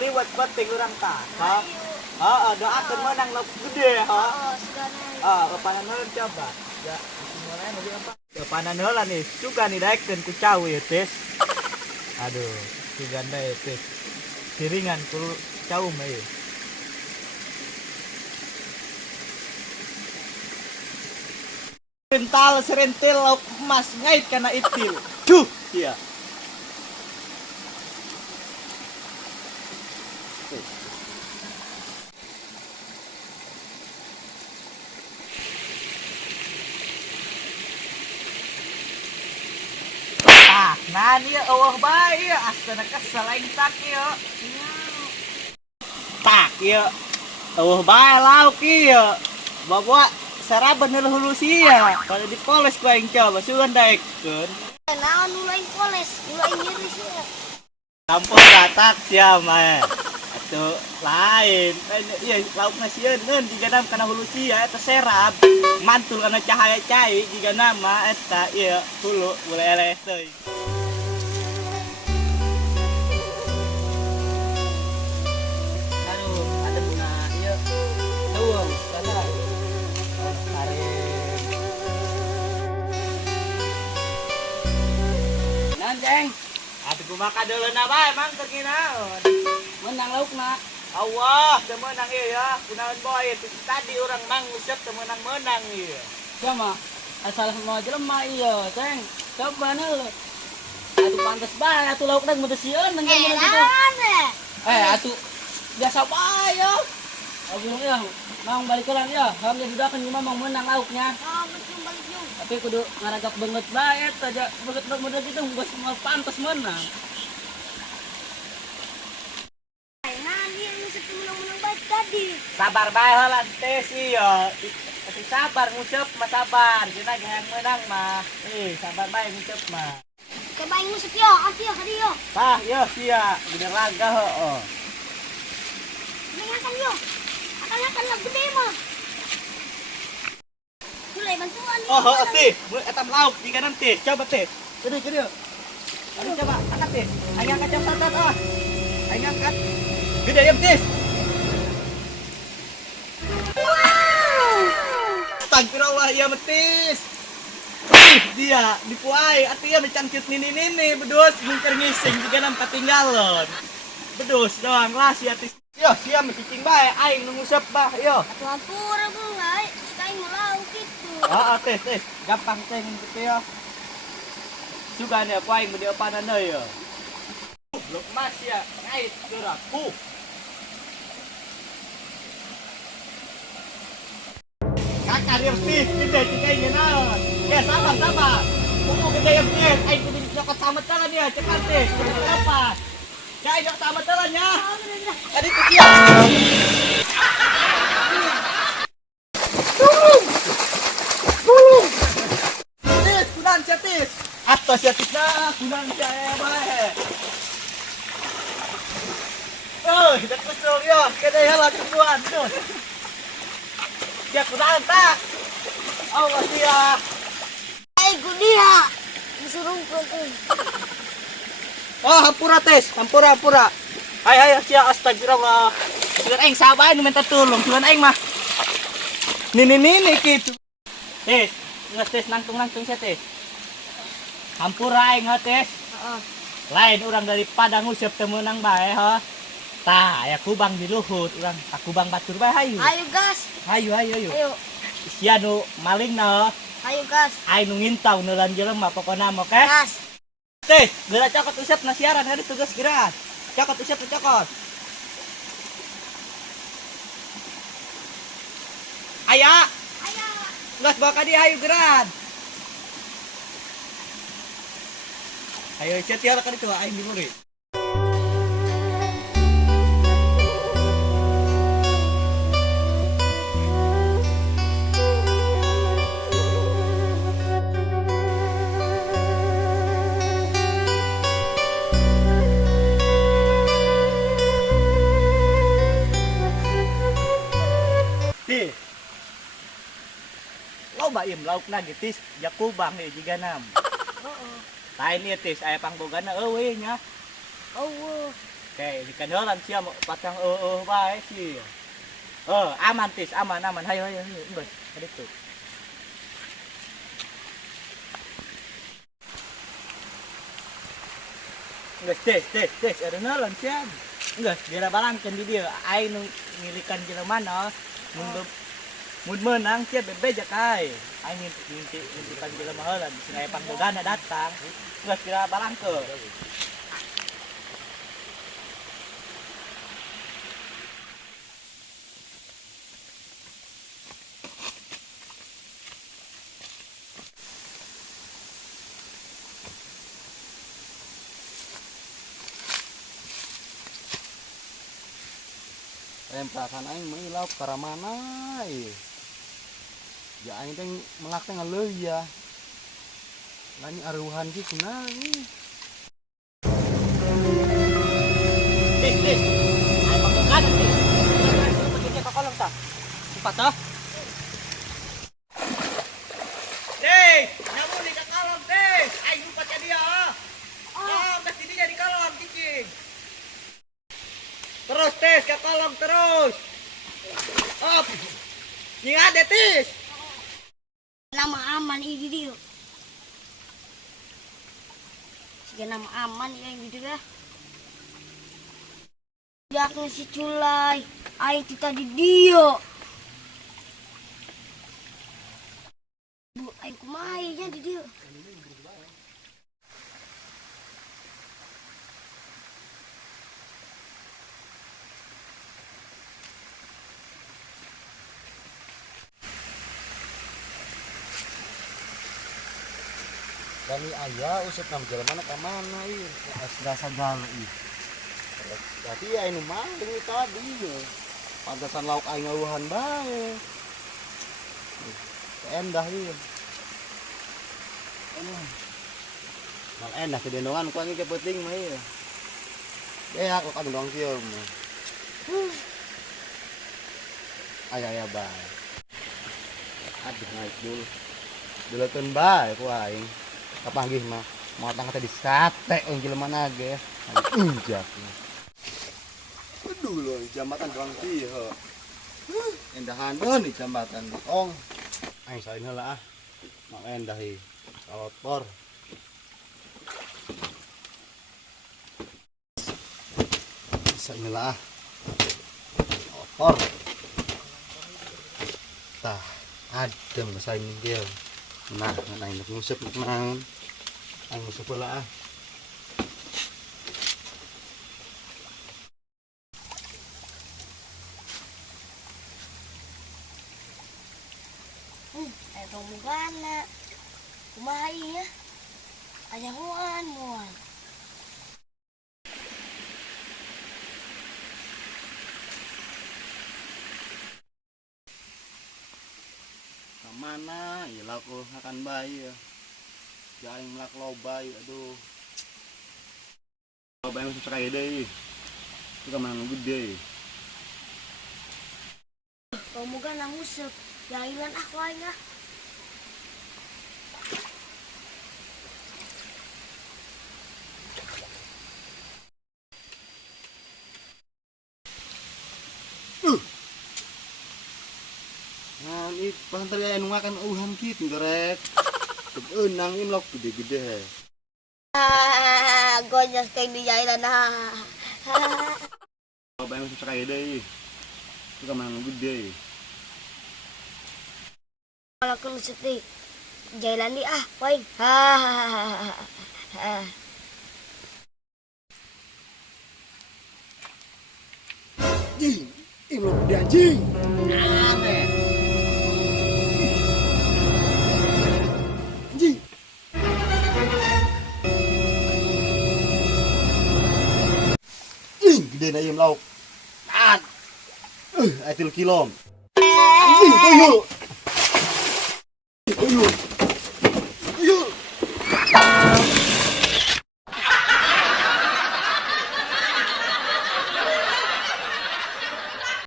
liwat penting orang tak. Ha? Doakan menang lauk gede ha. Panan heula coba. Ya, mulai nanti apa? Ya panan heula nih. Juga nih daekeun ku cawi tes. Aduh, siganda tes. Siringan ku caum ieu. Serentil lauk emas ngait kana itil. Duh, iya. Nah dia eueuh bae ieu astana kesel aing tak ieu. Tak ieu. Eueuh bae lauk ieu. Bawa saraban hulu sia. Pada dipoles ku aing coba sugan daekeun. Naon ulain poles, ulain nyiris ya. Campur katak sia mah. Atuh lain. Ieu laukna sieun ngeun digana kana hulu sia eta serab. Mantul kana cahaya cai digana mah eta ieu hulu boleh eleh teuing. Ceng, Atuh kumaha kadeuleuna bae mang keur nginaon. menang laukna. Allah, teu meunang ieu ya. Kunaon boy tadi urang mang ngusep teu meunang-meunang ieu. Siapa? Asal mau jelema iya, Ceng. Coba lu. Atuh pantes bae atuh laukna mun teu sieun nang gitu. Atuh biasa bae ya. Abang ya, mau balik ulang ya. Hamnya juga kan cuma mau menang lauknya. Balik yung. Tapi kudu ngaragap banget bae aja banget gitu geus mau pantes menang. Sabar bae heula teh ieu. Atuh sabar ngusep mah sabar. Cenah yang meunang mah. Sabar bae ngusep mah. Coba yung musik yo, ati yo, kadi yo. Tah, ieu sia, gede raga heuh. Mengakan yo. Akan lah gede mah. Mulai bantuan. Oh, teh, eta lauk di kanan teh. Coba teh. Gede. Aduh coba angkat teh. Aing angkat cepat ah. Aing angkat. Gede ya, Tis. Astagfirullah ya metis. Dia dipuai atuh ya mencangcut nini bedus mungker ngising juga nampak tinggalon. Bedus doang lah si atis. Yo, sia mencicing bae aing nu ngusep bah yo. Atuh ampura bungai, sekai mau gitu. Tes. Gampang teh gitu ya. Juga nih aku aing meudi opanan deui ya. Blok emas ya, ngait gerak. Kakak dia sih, gede cingainya naon. Ya sabar. Kudu gede yang sih, aing kudu nyokot samet tala dia, cepat teh. Apa? Ya aing nyokot samet tala nya. Tadi kudia. Tolong. Tis, kudan tis. Atos ya tisna, kudan saya bae. Kita kesel ya, gede ya lah tuan tuh. Ya kudan tak. Allah dia. Gudia. Disuruh tuh. Oh, hampura tes, hampura. Hai sia astagfirullah. Sugan aing sabae nu minta tolong, sugan aing mah. Nini kitu. Tes, geus tes nangtung sia tes. Hampura aing tes. Heeh. Lain urang daripada ngusep teu meunang bae ha. Tah, aya kubang di luhut urang, kubang batur bae hayu. Ayo gas. Hayu. Ayo. Sia nu malingna. Ayo gas. Aing nu ngintau neulan jelema pokona mah oke. Gas. Teh, geura cokot usep na siaran hari tugas geura. Cokot usep cokot. Aya, Ayo. geus bawa ka dieu hayu geran. Ayo setiar ka ditu aing di murid. Loba ieu laukna geus jakubang ieu jiganam. Heeh. Lain ieu tis aya pangbogana eueuh nya. Oh. Oke, di kandalan sia patang bae sih. Aman tis, aman. Hayo. Bos, ada tuh. Tes, ada nalan sia. Enggak, biar balangkeun di dia. Ai nu ngilikan jelema mana. Mun menang sia bebejak ai. Ai ngintip kan jelema heula, sing panggogana datang. Enggak kira balangkeun. Perasaan aing meulah ka mana ieu. Ya aing teh melak teh ngaleuh ya. Lani aruhan ki kunaon nih. Tis. Ai panggogana tis. Pakai ka kolong ta. Cepat tah. Tis, nyamun di ka kolong tis. Ai lupa ka dia. Kasih dia di kolong cicing. Terus tis ke kolong terus. Op. Ning ada tis. Nama aman ini dia. Sige nama aman yang gitu dah. Yakni si culai, ai tita di dia. Bu, ai kumainya di dia. Kami ayah usut nam jalan mana ke mana ieu. Asrasa segala ieu. Tapi ya ini maling tadi ya. Pantesan lauk aing ngawuhan bae. Endah ieu. Mal endah kedendongan ku angin penting mah ieu. Ya aku kan dong kieu mah. Aya bae. Aduh naik dulu. Dulakeun bae ku aing. Kapanggih mah mau tangkatnya di sate yang jelema nage injak aduh loh jambatan doang sih endahan di jambatan ong aing sain heula mau endah salotpor sain heula salotpor tah adem sain dia. Nah, naik ngusep nang ngusep pula ah. Pemugana. Kumaha ya? Aya huan moal. Mana ya laku akan bayi ya jangan melak loba ya aduh loba yang susah kayak deh itu kemana gede Pemuga nang usep. Jailan aku aja. nah ini pas tadi anu makan uhan gitu gerek enang ini lok gede-gede Gonyas kayak di jailan loba yang susah kayak deh itu kemana gede Kalau aku sedih jailan di wain. Jing, ini lo gede anjing aneh anjing gede na yung lauk ay 3 kilom anjing tuyul tuyul